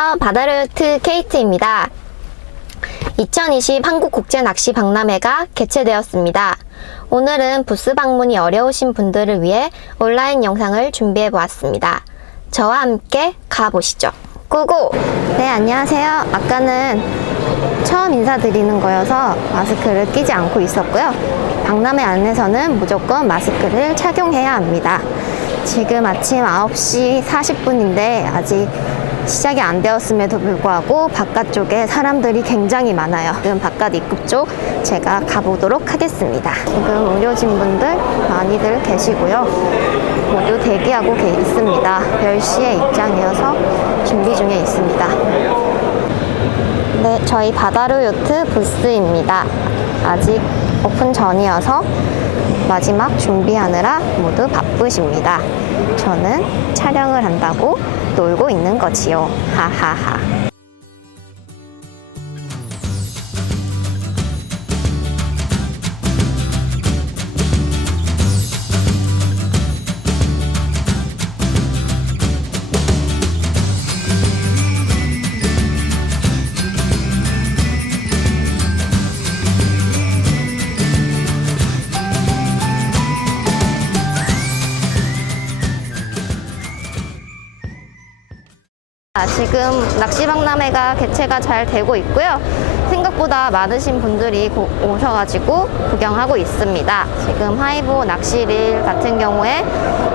안녕하세요. 바다르트 케이트입니다. 2020 한국국제낚시 박람회가 개최되었습니다. 오늘은 부스 방문이 어려우신 분들을 위해 온라인 영상을 준비해 보았습니다. 저와 함께 가보시죠. 고고! 네, 안녕하세요. 아까는 처음 인사드리는 거여서 마스크를 끼지 않고 있었고요. 박람회 안에서는 무조건 마스크를 착용해야 합니다. 지금 아침 9시 40분인데 아직 시작이 안 되었음에도 불구하고 바깥쪽에 사람들이 굉장히 많아요. 지금 바깥 입구 쪽 제가 가보도록 하겠습니다. 지금 의료진 분들 많이들 계시고요. 모두 대기하고 계- 있습니다. 10시에 입장이어서 준비 중에 있습니다. 네, 저희 바다로 요트 부스입니다. 아직 오픈 전이어서 마지막 준비하느라 모두 바쁘십니다. 저는 촬영을 한다고 놀고 있는 거지요. 하하하. 지금 낚시박람회가 개최가 잘 되고 있고요. 생각보다 많으신 분들이 고- 오셔가지고 구경하고 있습니다. 지금 하이보 낚시릴 같은 경우에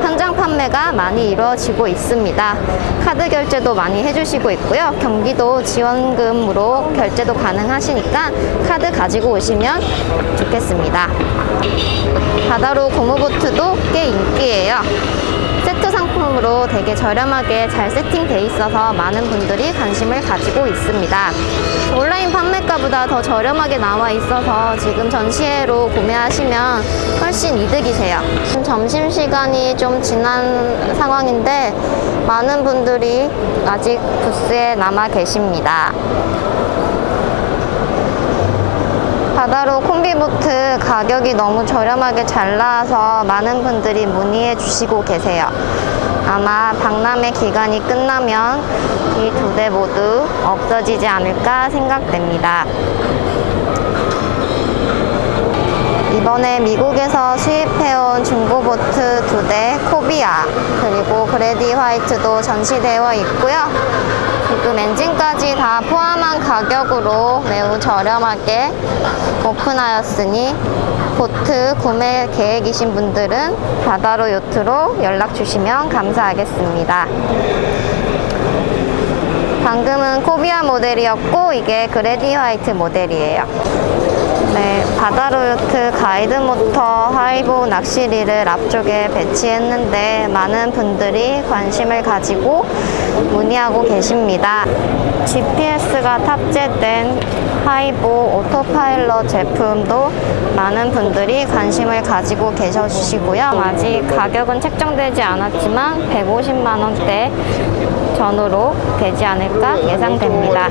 현장 판매가 많이 이루어지고 있습니다. 카드 결제도 많이 해주시고 있고요. 경기도 지원금으로 결제도 가능하시니까 카드 가지고 오시면 좋겠습니다. 바다로 고무보트도 되게 저렴하게 잘 세팅돼 있어서 많은 분들이 관심을 가지고 있습니다. 온라인 판매가보다 더 저렴하게 나와 있어서 지금 전시회로 구매하시면 훨씬 이득이세요. 점심시간이 좀 지난 상황인데 많은 분들이 아직 부스에 남아 계십니다. 바다로 콤비보트 가격이 너무 저렴하게 잘 나와서 많은 분들이 문의해 주시고 계세요. 아마 박람회 기간이 끝나면 이 두 대 모두 없어지지 않을까 생각됩니다. 이번에 미국에서 수입해온 중고보트 두 대 코비아 그리고 그레디 화이트도 전시되어 있고요. 지금 엔진까지 다 포함한 가격으로 매우 저렴하게 오픈하였으니 보트 구매 계획이신 분들은 바다로 요트로 연락 주시면 감사하겠습니다. 방금은 코비아 모델이었고 이게 그레디 화이트 모델이에요. 네, 바다로 요트 가이드 모터 하이보 낚시리를 앞쪽에 배치했는데 많은 분들이 관심을 가지고 문의하고 계십니다. GPS가 탑재된 하이보 오토파일럿 제품도 많은 분들이 관심을 가지고 계셔 주시고요. 아직 가격은 책정되지 않았지만 150만 원대 전후로 되지 않을까 예상됩니다.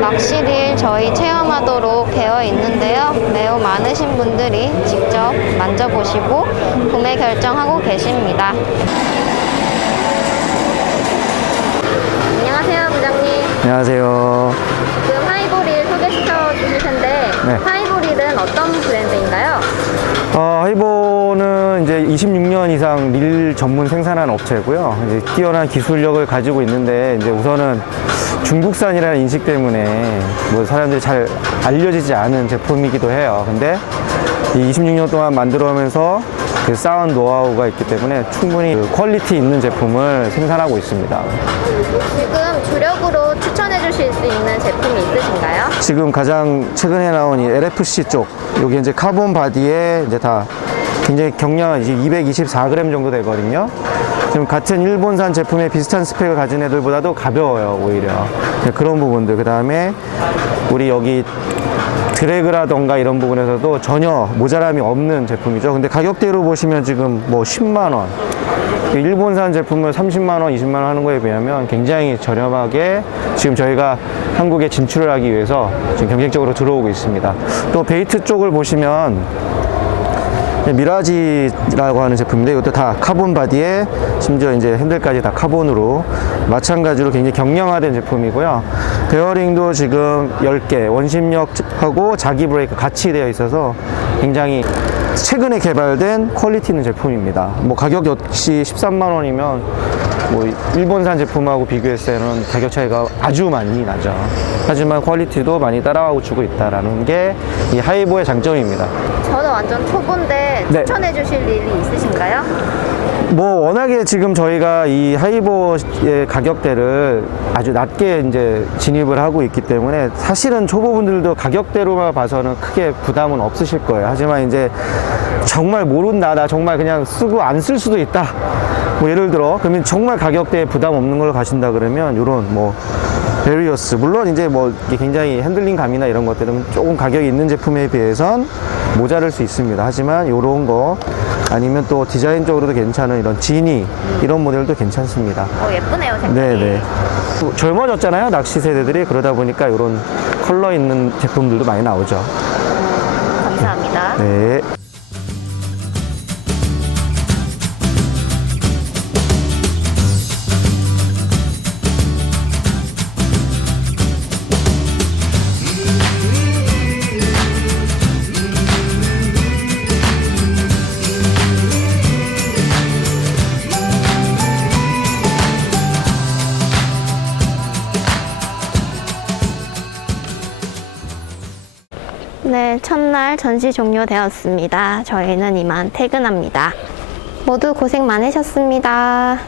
낚시릴 저희 체험하도록 되어 있는데요. 매우 많으신 분들이 직접 만져보시고 구매 결정하고 계십니다. 안녕하세요, 부장님. 안녕하세요. 지금 하이보릴 소개시켜 주실 텐데 네. 하이보릴은 어떤 브랜드인가요? 어, 하이보는 이제 26년 전문 생산하는 업체고요. 이제 뛰어난 기술력을 가지고 있는데 이제 우선은 중국산이라는 인식 때문에 뭐 사람들이 잘 알려지지 않은 제품이기도 해요. 근데 이 26년 동안 만들어오면서 그 쌓은 노하우가 있기 때문에 충분히 그 퀄리티 있는 제품을 생산하고 있습니다. 지금 주력으로 추천해 주실 수 있는 제품이 있으신가요? 지금 가장 최근에 나온 이 LFC 쪽, 여기 이제 카본 바디에 이제 다 굉장히 경량한 이제 224g 정도 되거든요. 지금 같은 일본산 제품에 비슷한 스펙을 가진 애들보다도 가벼워요, 오히려. 네, 그런 부분들. 그 다음에 우리 여기 드래그라던가 이런 부분에서도 전혀 모자람이 없는 제품이죠. 근데 가격대로 보시면 지금 뭐 10만원. 일본산 제품을 30만원, 20만원 하는 거에 비하면 굉장히 저렴하게 지금 저희가 한국에 진출을 하기 위해서 지금 경쟁적으로 들어오고 있습니다. 또 베이트 쪽을 보시면 미라지라고 하는 제품인데 이것도 다 카본 바디에 심지어 이제 핸들까지 다 카본으로 마찬가지로 굉장히 경량화된 제품이고요. 베어링도 지금 10개 원심력하고 자기 브레이크 같이 되어 있어서 굉장히 최근에 개발된 퀄리티 있는 제품입니다. 뭐 가격 역시 13만 원이면 뭐 일본산 제품하고 비교했을 때는 가격 차이가 아주 많이 나죠. 하지만 퀄리티도 많이 따라가고 주고 있다라는 게 이 하이보의 장점입니다. 완전 초보인데 네. 추천해 주실 일이 있으신가요? 뭐 워낙에 지금 저희가 이 하이보의 가격대를 아주 낮게 이제 진입을 하고 있기 때문에 사실은 초보분들도 가격대로만 봐서는 크게 부담은 없으실 거예요. 하지만 이제 정말 모른다, 나 정말 그냥 쓰고 안 쓸 수도 있다. 뭐 예를 들어 그러면 정말 가격대에 부담 없는 걸로 가신다 그러면 이런 뭐 베리어스 물론 이제 뭐 굉장히 핸들링 감이나 이런 것들은 조금 가격이 있는 제품에 비해선 모자랄 수 있습니다. 하지만 이런 거 아니면 또 디자인적으로도 괜찮은 이런 지니 이런 모델도 괜찮습니다. 어, 예쁘네요, 색깔이. 네네. 또 젊어졌잖아요 낚시 세대들이 그러다 보니까 이런 컬러 있는 제품들도 많이 나오죠. 감사합니다. 네. 네, 첫날 전시 종료되었습니다. 저희는 이만 퇴근합니다. 모두 고생 많으셨습니다.